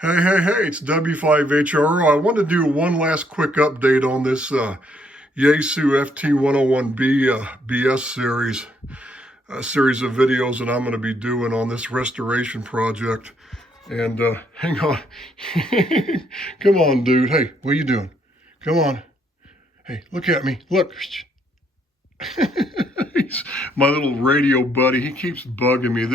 Hey, it's W5HRO. I want to do one last quick update on this Yaesu FT-101B BS series, series of videos that I'm going to be doing on this restoration project. And hang on. Come on, dude. Hey, what are you doing? Come on. Hey, look at me. Look. He's my little radio buddy. He keeps bugging me.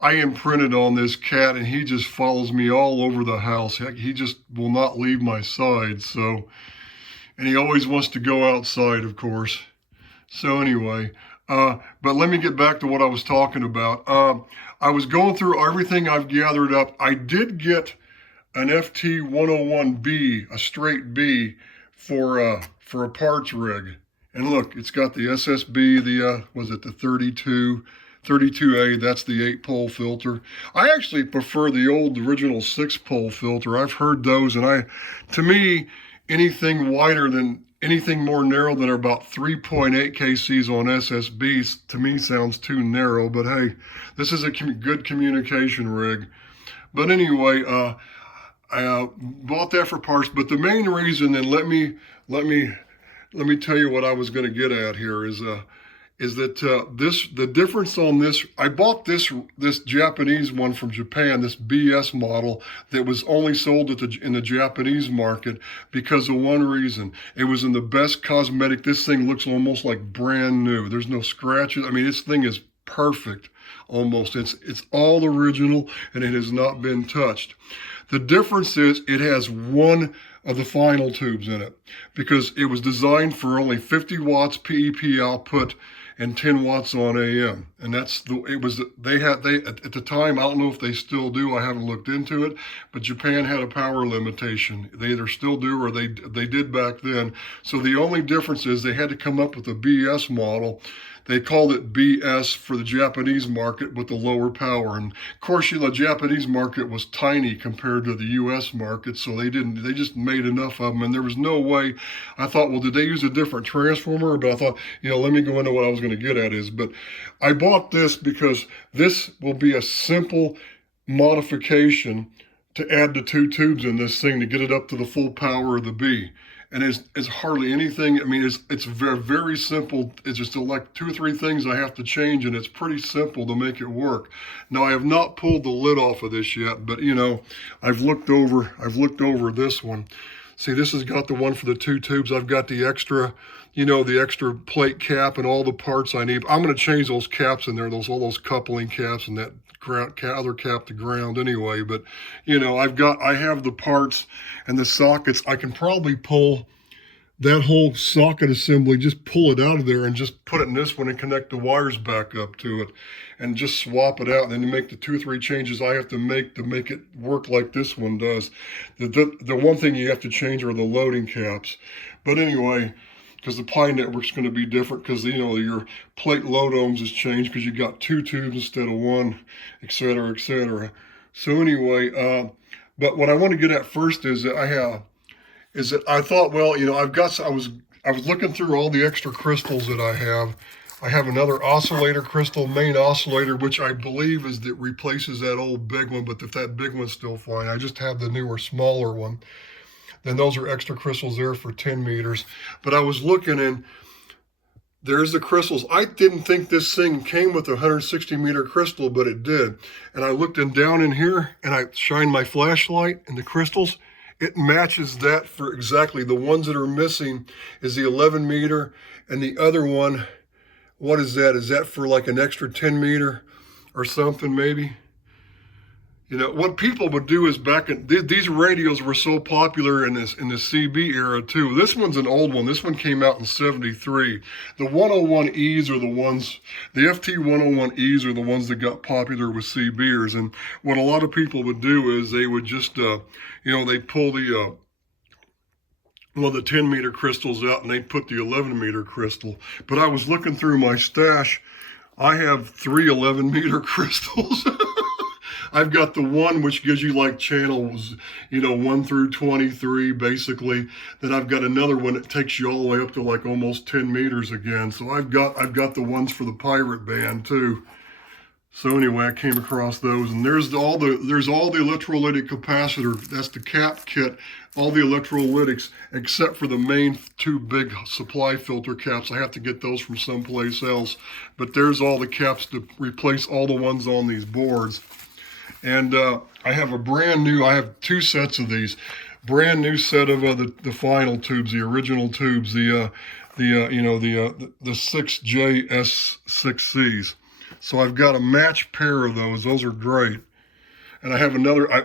I imprinted on this cat and he just follows me all over the house. He just will not leave my side. And he always wants to go outside, of course. So anyway, but let me get back to what I was talking about. I was going through everything I've gathered up. I did get an FT-101B, a straight B for a parts rig. And look, it's got the SSB, the 32A, that's the 8-pole filter. I actually prefer the old original 6-pole filter. I've heard those, and to me, anything more narrow than about 3.8 kcs on SSBs, to me sounds too narrow, but hey, this is a good communication rig. But anyway, I bought that for parts, but the main reason, and let me tell you what I was going to get at here is that the difference on this, I bought this Japanese one from Japan, this BS model that was only sold in the Japanese market because of one reason. It was in the best cosmetic. This thing looks almost like brand new. There's no scratches. I mean, this thing is perfect almost. It's all original and it has not been touched. The difference is it has one of the final tubes in it because it was designed for only 50 watts PEP output and 10 watts on AM. And they at the time, I don't know if they still do, I haven't looked into it, but Japan had a power limitation. They either still do or they did back then. So the only difference is they had to come up with a BS model. They called it BS for the Japanese market with the lower power. And of course, the Japanese market was tiny compared to the US market, so they just made enough of them. And there was no way, I thought, well, did they use a different transformer? But I thought, let me go into what I was going to get at but I bought this because this will be a simple modification to add the 2 tubes in this thing to get it up to the full power of the B. And it's hardly anything. I mean, it's very, very simple. It's just like 2 or 3 things I have to change, and it's pretty simple to make it work. Now, I have not pulled the lid off of this yet, but I've looked over this one. See, this has got the one for the 2 tubes. I've got the extra, the extra plate cap and all the parts I need. I'm going to change those caps in there, all those coupling caps and that other cap to ground anyway. But I have the parts and the sockets. I can probably pull that whole socket assembly, just pull it out of there and just put it in this one and connect the wires back up to it and just swap it out, and then you make the 2 or 3 changes I have to make it work like this one does. The one thing you have to change are the loading caps. But anyway, because the Pi network's going to be different because, your plate load ohms has changed because you got 2 tubes instead of 1, et cetera, et cetera. So anyway, but what I want to get at first is that I thought, well, I was looking through all the extra crystals that I have. I have another oscillator crystal, main oscillator, which I believe replaces that old big one, but if that big one's still fine, I just have the newer, smaller one. Then those are extra crystals there for 10 meters. But I was looking and there's the crystals. I didn't think this thing came with a 160 meter crystal, but it did. And I looked down in here and I shined my flashlight and the crystals. It matches that for exactly. The ones that are missing is the 11 meter and the other one, what is that? Is that for like an extra 10 meter or something maybe? What people would do is these radios were so popular in the CB era too. This one's an old one. This one came out in 73. The 101Es are the ones, the FT-101Es are the ones that got popular with CBers. And what a lot of people would do is they would just, they'd pull the 10 meter crystals out and they'd put the 11 meter crystal. But I was looking through my stash. I have 3 11 meter crystals. I've got the one which gives you like channels, 1 through 23 basically. Then I've got another one that takes you all the way up to like almost 10 meters again. So I've got the ones for the pirate band too. So anyway, I came across those, and there's all the electrolytic capacitor. That's the cap kit, all the electrolytics, except for the main two big supply filter caps. I have to get those from someplace else. But there's all the caps to replace all the ones on these boards. And I have I have two sets of these, brand new set of the final tubes, the original tubes, the 6JS6Cs. So I've got a matched pair of those. Those are great. And I have another, I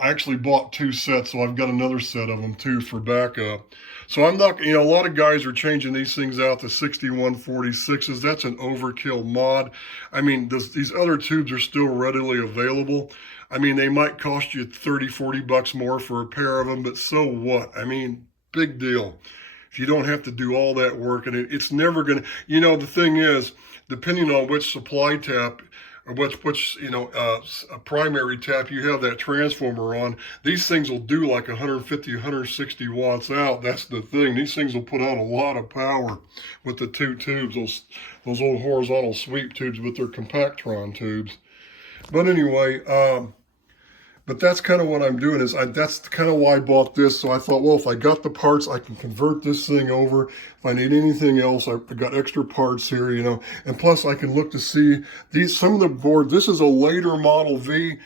actually bought two sets, so I've got another set of them too for backup. So I'm not, a lot of guys are changing these things out to 6146s. That's an overkill mod. I mean, these other tubes are still readily available. I mean, they might cost you 30, 40 bucks more for a pair of them, but so what? I mean, big deal. If you don't have to do all that work, and it's never gonna, the thing is, depending on which supply tap or which a primary tap you have that transformer on, these things will do like 150, 160 watts out. That's the thing. These things will put out a lot of power with the two tubes, those old horizontal sweep tubes, but they're Compactron tubes. But anyway, but that's kind of what I'm doing. That's kind of why I bought this. So I thought, well, if I got the parts, I can convert this thing over. If I need anything else, I've got extra parts here, And plus, I can look to see some of the boards. This is a later Model V.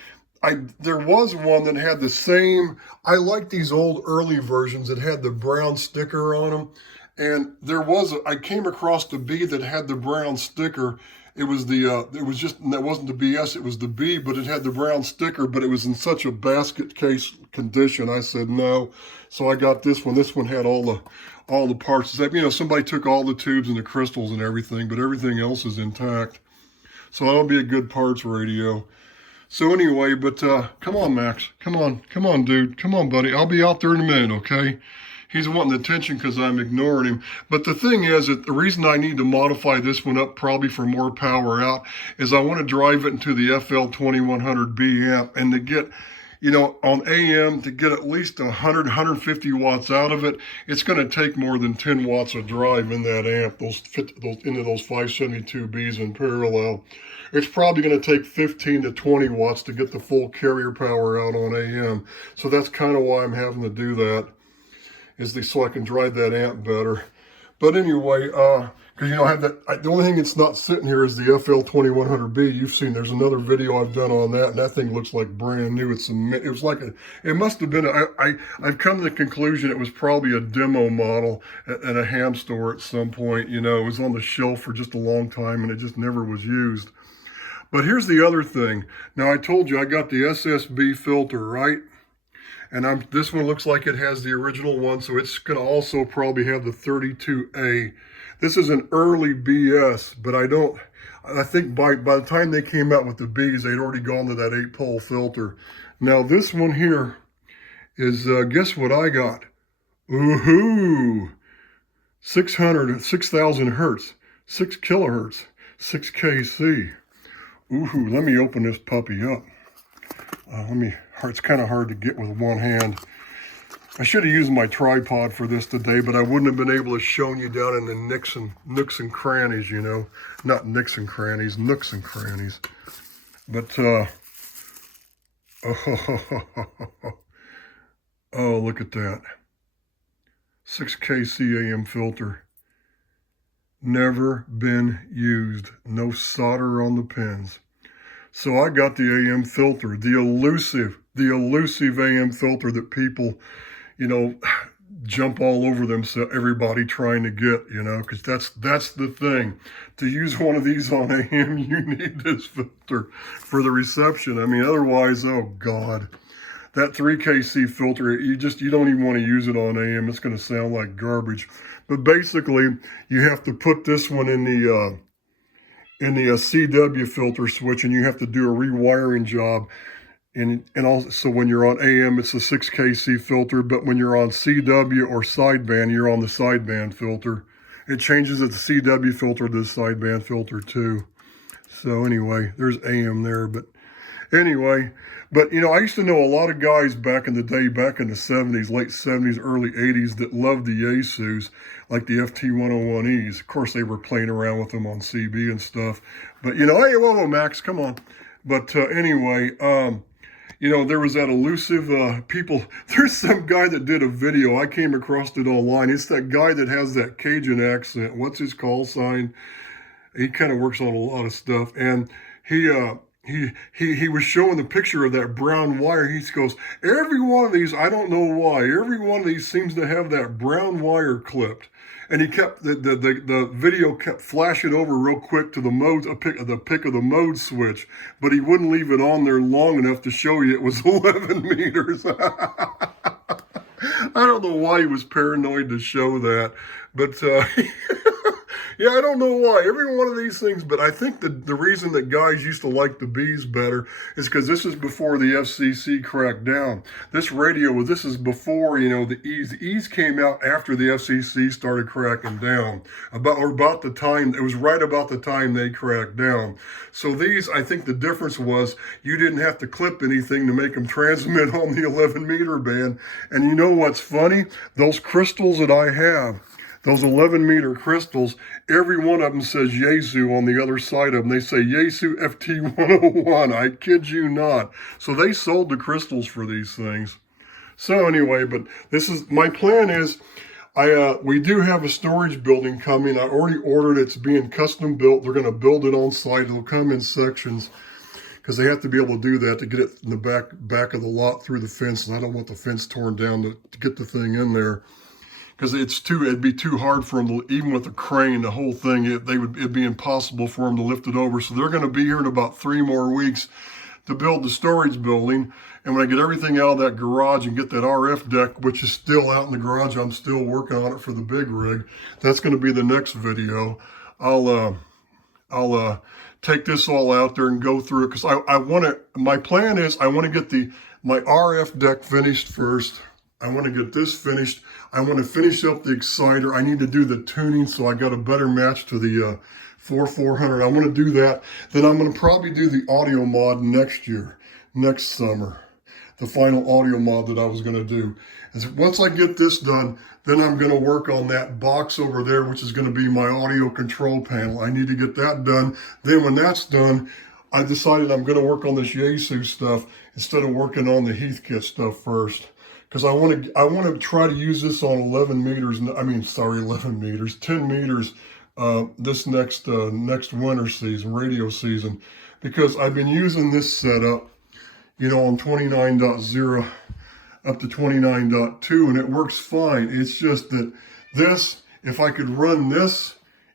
There was one that had the same. I like these old early versions that had the brown sticker on them. And I came across the B that had the brown sticker. It was that wasn't the BS, it was the B, but it had the brown sticker, but it was in such a basket case condition. I said no. So I got this one. This one had all the parts. Somebody took all the tubes and the crystals and everything, but everything else is intact. So that'll be a good parts radio. So anyway, but come on, Max. Come on, dude. Come on, buddy. I'll be out there in a minute, okay? He's wanting attention because I'm ignoring him. But the thing is that the reason I need to modify this one up probably for more power out is I want to drive it into the FL-2100B amp and to get, on AM to get at least 100, 150 watts out of it. It's going to take more than 10 watts of drive in that amp, into those 572Bs in parallel. It's probably going to take 15 to 20 watts to get the full carrier power out on AM. So that's kind of why I'm having to do that. So I can drive that amp better. But anyway, because I have that. The only thing that's not sitting here is the FL-2100B. You've seen there's another video I've done on that, and that thing looks like brand new. It must have been. I've come to the conclusion it was probably a demo model at a ham store at some point. It was on the shelf for just a long time, and it just never was used. But here's the other thing. Now I told you I got the SSB filter, right? And this one looks like it has the original one, so it's going to also probably have the 32A. This is an early BS, but I think by the time they came out with the Bs, they'd already gone to that 8-pole filter. Now this one here is, guess what I got? Ooh-hoo! 6,000 hertz, 6 kilohertz, 6 kc. Ooh, let me open this puppy up. It's kind of hard to get with one hand. I should have used my tripod for this today, but I wouldn't have been able to show you down in the nooks and crannies, Not nicks and crannies, nooks and crannies. But, oh, look at that. 6 kc AM filter. Never been used. No solder on the pins. So I got the AM filter, the elusive AM filter that people, jump all over themselves, everybody trying to get, because that's the thing. To use one of these on AM, you need this filter for the reception. I mean, otherwise, oh God, that 3kc filter, you don't even want to use it on AM. It's going to sound like garbage. But basically, you have to put this one in the CW filter switch, and you have to do a rewiring job. And also when you're on AM, it's a 6 kc filter, but when you're on CW or sideband, you're on the sideband filter. It changes the CW filter to the sideband filter too. So anyway, there's AM there, but Anyway, but I used to know a lot of guys back in the day, back in the 70s, late 70s, early 80s, that loved the Yaesus, like the FT-101Es. Of course, they were playing around with them on CB and stuff. But, hey, whoa, Max, come on. But anyway, there was that elusive people. There's some guy that did a video. I came across it online. It's that guy that has that Cajun accent. What's his call sign? He kind of works on a lot of stuff. And he was showing the picture of that brown wire. He goes, every one of these, I don't know why, every one of these seems to have that brown wire clipped. And he kept, the video kept flashing over real quick to the mode, the pick of the mode switch, but he wouldn't leave it on there long enough to show you it was 11 meters. I don't know why he was paranoid to show that, but yeah, I don't know why. Every one of these things, but I think the reason that guys used to like the Bs better is because this is before the FCC cracked down. This is before, the E's. The E's came out after the FCC started cracking down. About the time, it was right about the time they cracked down. So these, I think the difference was you didn't have to clip anything to make them transmit on the 11 meter band. And you know what's funny? Those crystals that I have, those 11 meter crystals, every one of them says Yaesu on the other side of them. They say Yaesu FT-101. I kid you not. So they sold the crystals for these things. So anyway, but my plan is, we do have a storage building coming. I already ordered it. It's being custom built. They're going to build it on site. It'll come in sections because they have to be able to do that to get it in the back of the lot through the fence. And I don't want the fence torn down to get the thing in there. Because it'd be too hard for them to, even with a crane, the whole thing, it'd be impossible for them to lift it over. So they're going to be here in about 3 more weeks to build the storage building. And when I get everything out of that garage and get that RF deck, which is still out in the garage, I'm still working on it for the big rig. That's going to be the next video. I'll take this all out there and go through it because my plan is I want to get my RF deck finished first. I want to get this finished. I want to finish up the exciter. I need to do the tuning so I got a better match to the 4400. I want to do that. Then I'm going to probably do the audio mod next summer. The final audio mod that I was going to do. And once I get this done, then I'm going to work on that box over there, which is going to be my audio control panel. I need to get that done. Then when that's done, I decided I'm going to work on this Yaesu stuff instead of working on the Heathkit stuff first. Because I want to try to use this on 11 meters, 10 meters this next winter season, radio season. Because I've been using this setup, on 29.0 up to 29.2, and it works fine. It's just that if I could run this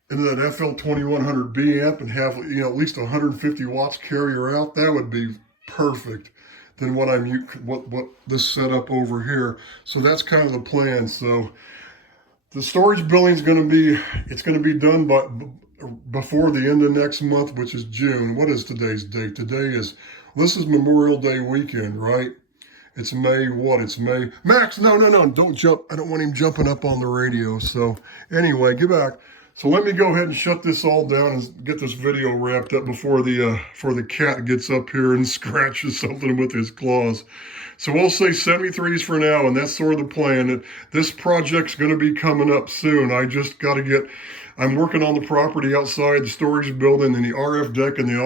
into that FL-2100B amp and have, at least 150 watts carrier out, that would be perfect than what this setup over here. So that's kind of the plan. So the storage building is going to be done before the end of next month, which is June. What is today's date? This is Memorial Day weekend, right? It's May. It's May. Max, no, don't jump. I don't want him jumping up on the radio. So anyway, get back. So let me go ahead and shut this all down and get this video wrapped up before the cat gets up here and scratches something with his claws. So we'll say 73s for now, and that's sort of the plan. This project's going to be coming up soon. I just got to I'm working on the property outside the storage building, and the RF deck and the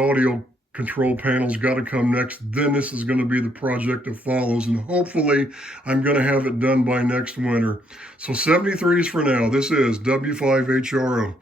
audio control panel's got to come next. Then this is going to be the project that follows, and hopefully I'm going to have it done by next winter. So 73s for now. This is W5HRO.